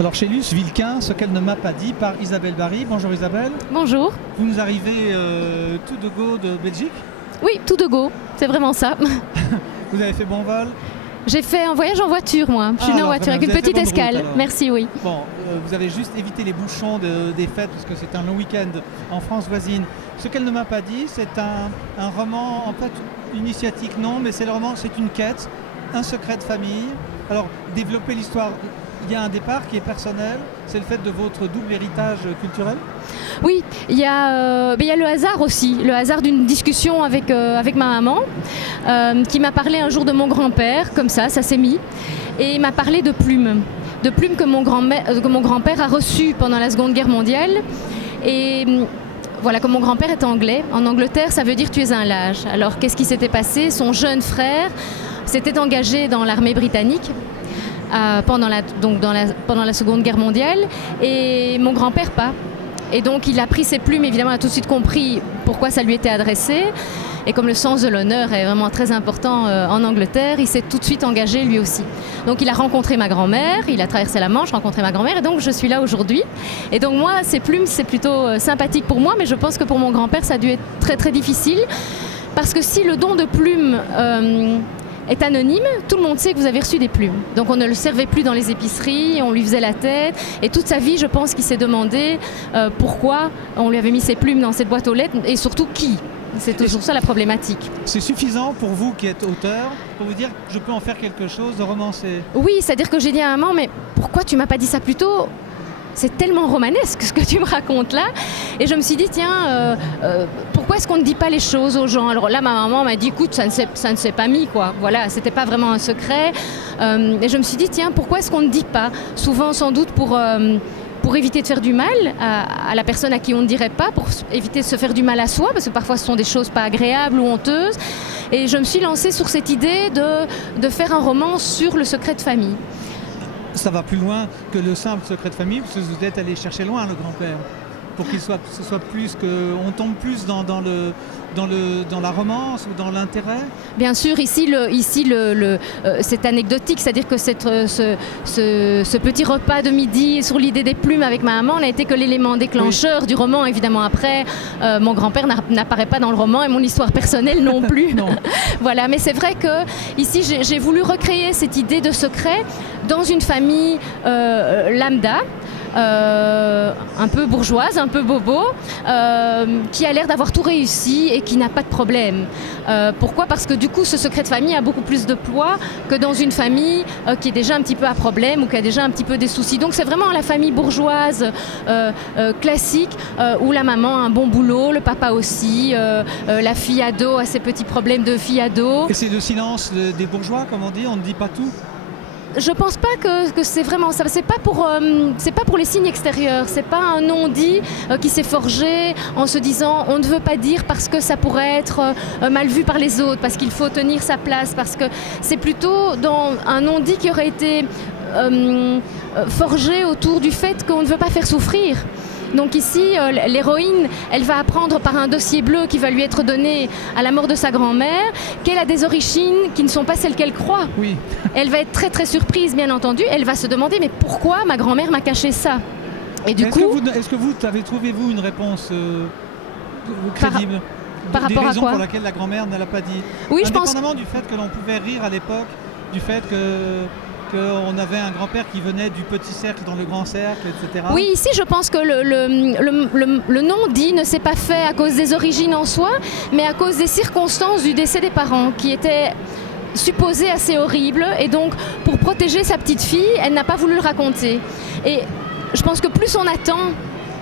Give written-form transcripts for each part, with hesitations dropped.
Alors chez Luce Vilquin, ce qu'elle ne m'a pas dit, par Isabelle Barry. Bonjour Isabelle. Bonjour. Vous nous arrivez tout de go de Belgique. Oui, tout de go, c'est vraiment ça. Vous avez fait bon vol? J'ai fait un voyage en voiture, moi. Je suis venue en voiture avec une petite escale. Merci, oui. Bon, vous avez juste évité les bouchons des fêtes, parce que c'est un long week-end en France voisine. Ce qu'elle ne m'a pas dit, c'est un roman, en fait, initiatique, non, mais c'est le roman, c'est une quête, un secret de famille. Alors, développer l'histoire, il y a un départ qui est personnel, c'est le fait de votre double héritage culturel? Oui, il y a le hasard aussi, le hasard d'une discussion avec ma maman, qui m'a parlé un jour de mon grand-père, comme ça s'est mis, et il m'a parlé de plumes que mon grand-père a reçues pendant la Seconde Guerre mondiale. Et voilà, comme mon grand-père est anglais, en Angleterre, ça veut dire tu es un lâche. Alors qu'est-ce qui s'était passé? Son jeune frère s'était engagé dans l'armée britannique pendant la Seconde Guerre mondiale, et mon grand-père pas. Et donc il a pris ses plumes, évidemment, il a tout de suite compris pourquoi ça lui était adressé. Et comme le sens de l'honneur est vraiment très important en Angleterre, il s'est tout de suite engagé lui aussi. Donc il a rencontré ma grand-mère, il a traversé la Manche, rencontré ma grand-mère, et donc je suis là aujourd'hui. Et donc moi, ces plumes, c'est plutôt sympathique pour moi, mais je pense que pour mon grand-père, ça a dû être très très difficile. Parce que si le don de plumes est anonyme, tout le monde sait que vous avez reçu des plumes. Donc on ne le servait plus dans les épiceries, on lui faisait la tête, et toute sa vie, je pense qu'il s'est demandé pourquoi on lui avait mis ses plumes dans cette boîte aux lettres, et surtout qui. C'est toujours ça la problématique. C'est suffisant pour vous qui êtes auteur, pour vous dire que je peux en faire quelque chose, de romancer? Oui, c'est-à-dire que j'ai dit à maman, mais pourquoi tu m'as pas dit ça plus tôt? C'est tellement romanesque ce que tu me racontes là. Et je me suis dit, tiens, pourquoi est-ce qu'on ne dit pas les choses aux gens? Alors là, ma maman m'a dit, écoute, ça ne s'est pas mis, quoi. Voilà, c'était pas vraiment un secret. Et je me suis dit, tiens, pourquoi est-ce qu'on ne dit pas? Souvent, sans doute, pour éviter de faire du mal à la personne à qui on ne dirait pas, pour éviter de se faire du mal à soi, parce que parfois ce sont des choses pas agréables ou honteuses. Et je me suis lancée sur cette idée de faire un roman sur le secret de famille. Ça va plus loin que le simple secret de famille, parce que vous êtes allé chercher loin le grand-père, pour que ce soit plus, qu'on tombe plus dans la romance ou dans l'intérêt. Bien sûr, ici c'est anecdotique, c'est-à-dire que ce petit repas de midi sur l'idée des plumes avec ma maman n'a été que l'élément déclencheur du roman. Évidemment, après, mon grand-père n'apparaît pas dans le roman et mon histoire personnelle non plus. Non. Voilà, mais c'est vrai que ici j'ai voulu recréer cette idée de secret dans une famille lambda. Un peu bourgeoise, un peu bobo, qui a l'air d'avoir tout réussi et qui n'a pas de problème. Pourquoi? Parce que du coup, ce secret de famille a beaucoup plus de poids que dans une famille qui est déjà un petit peu à problème ou qui a déjà un petit peu des soucis. Donc c'est vraiment la famille bourgeoise classique où la maman a un bon boulot, le papa aussi, la fille ado a ses petits problèmes de fille ado. Et c'est le silence des bourgeois, comme on dit, on ne dit pas tout. Je pense pas que c'est vraiment ça. C'est pas pour les signes extérieurs. C'est pas un non-dit qui s'est forgé en se disant on ne veut pas dire parce que ça pourrait être mal vu par les autres, parce qu'il faut tenir sa place, parce que c'est plutôt dans un non-dit qui aurait été forgé autour du fait qu'on ne veut pas faire souffrir. Donc ici, l'héroïne, elle va apprendre par un dossier bleu qui va lui être donné à la mort de sa grand-mère qu'elle a des origines qui ne sont pas celles qu'elle croit. Oui. Elle va être très très surprise, bien entendu. Elle va se demander, mais pourquoi ma grand-mère m'a caché ça? Et du coup... Est-ce que vous avez trouvé, vous, une réponse crédible par rapport à quoi? Des raisons pour lesquelles la grand-mère ne l'a pas dit? Oui, je pense... Indépendamment du fait que l'on pouvait rire à l'époque, du fait qu'on avait un grand-père qui venait du petit cercle dans le grand cercle, etc. Oui, ici je pense que le non-dit ne s'est pas fait à cause des origines en soi, mais à cause des circonstances du décès des parents, qui étaient supposées assez horribles. Et donc, pour protéger sa petite fille, elle n'a pas voulu le raconter. Et je pense que plus on attend,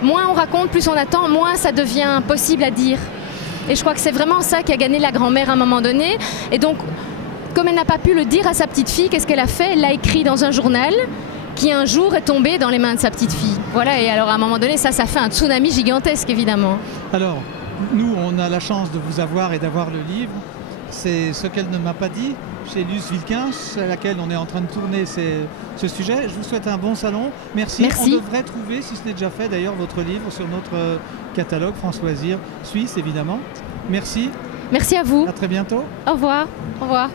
moins on raconte, plus on attend, moins ça devient possible à dire. Et je crois que c'est vraiment ça qui a gagné la grand-mère à un moment donné. Et donc, comme elle n'a pas pu le dire à sa petite fille, qu'est-ce qu'elle a fait? Elle l'a écrit dans un journal qui un jour est tombé dans les mains de sa petite fille. Voilà, et alors à un moment donné, ça fait un tsunami gigantesque, évidemment. Alors, nous, on a la chance de vous avoir et d'avoir le livre. C'est ce qu'elle ne m'a pas dit chez Luce Vilquin, à laquelle on est en train de tourner ce sujet. Je vous souhaite un bon salon. Merci. Merci. On devrait trouver, si ce n'est déjà fait d'ailleurs, votre livre sur notre catalogue France Loisirs Suisse, évidemment. Merci. Merci à vous. À très bientôt. Au revoir. Au revoir.